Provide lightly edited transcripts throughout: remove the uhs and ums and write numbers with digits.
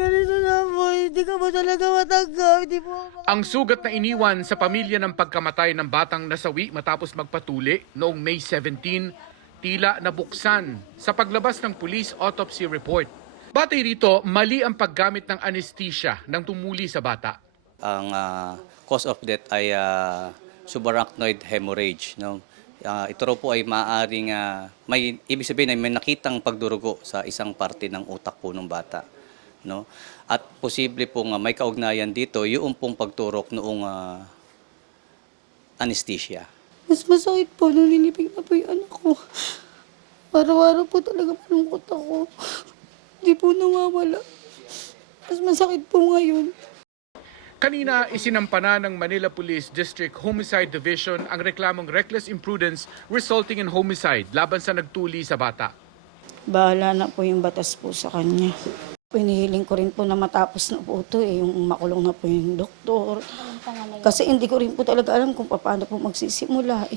Ganito na po, hindi ka ba talaga matanggap? Hindi po ako Ang sugat na iniwan sa pamilya ng pagkamatay ng batang nasawi matapos magpatuli noong May 17, tila nabuksan sa paglabas ng police autopsy report. Batay rito, mali ang paggamit ng anesthesia nang tumuli sa bata. Ang cause of death ay subarachnoid hemorrhage. No? Ito raw po ay maaaring, ibig sabihin ay may nakitang pagdurugo sa isang parte ng utak po ng bata. No? At posible pong may kaugnayan dito yung pong pagturok noong anesthesia. Mas masakit po, nililibig na po yung anak ko. Araw-araw po talaga malungkot ako. Hindi po nawawala. Mas masakit po ngayon. Kanina, isinampana ng Manila Police District Homicide Division ang reklamong reckless imprudence resulting in homicide laban sa nagtuli sa bata. Bahala na po yung batas po sa kanya. Pinihiling ko rin po na matapos na po ito yung makulong na po yung doktor. Kasi hindi ko rin po talaga alam kung paano po magsisimula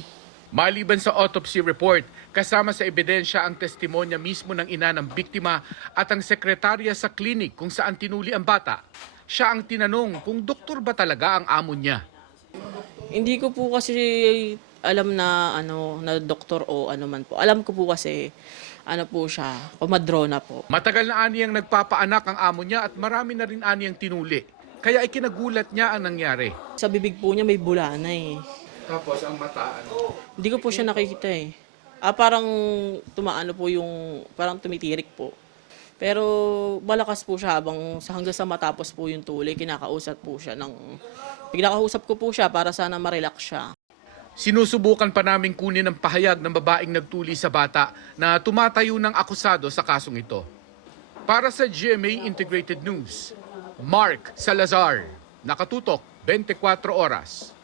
Maliban sa autopsy report, kasama sa ebidensya ang testimonya mismo ng ina ng biktima at ang sekretarya sa klinik kung saan tinuli ang bata. Siya ang tinanong kung doktor ba talaga ang amo niya. Hindi ko po kasi alam na na doktor o ano man po. Alam ko po kasi po siya, komadrona po. Matagal na aniyang nagpapaanak ang amo niya at marami na rin aniyang tinuli. Kaya ikinagulat niya ang nangyari. Sa bibig po niya may bulana eh. Tapos ang mata, Hindi ko po siya nakikita eh. Parang tumaano po parang tumitirik po. Pero malakas po siya hanggang sa matapos po yung tuli, kinakausap po siya pinakausap ko po siya para sana ma-relax siya. Sinusubukan pa naming kunin ang pahayag ng babaeng nagtuli sa bata na tumatayo ng akusado sa kasong ito. Para sa GMA Integrated News, Mark Salazar, nakatutok 24 oras.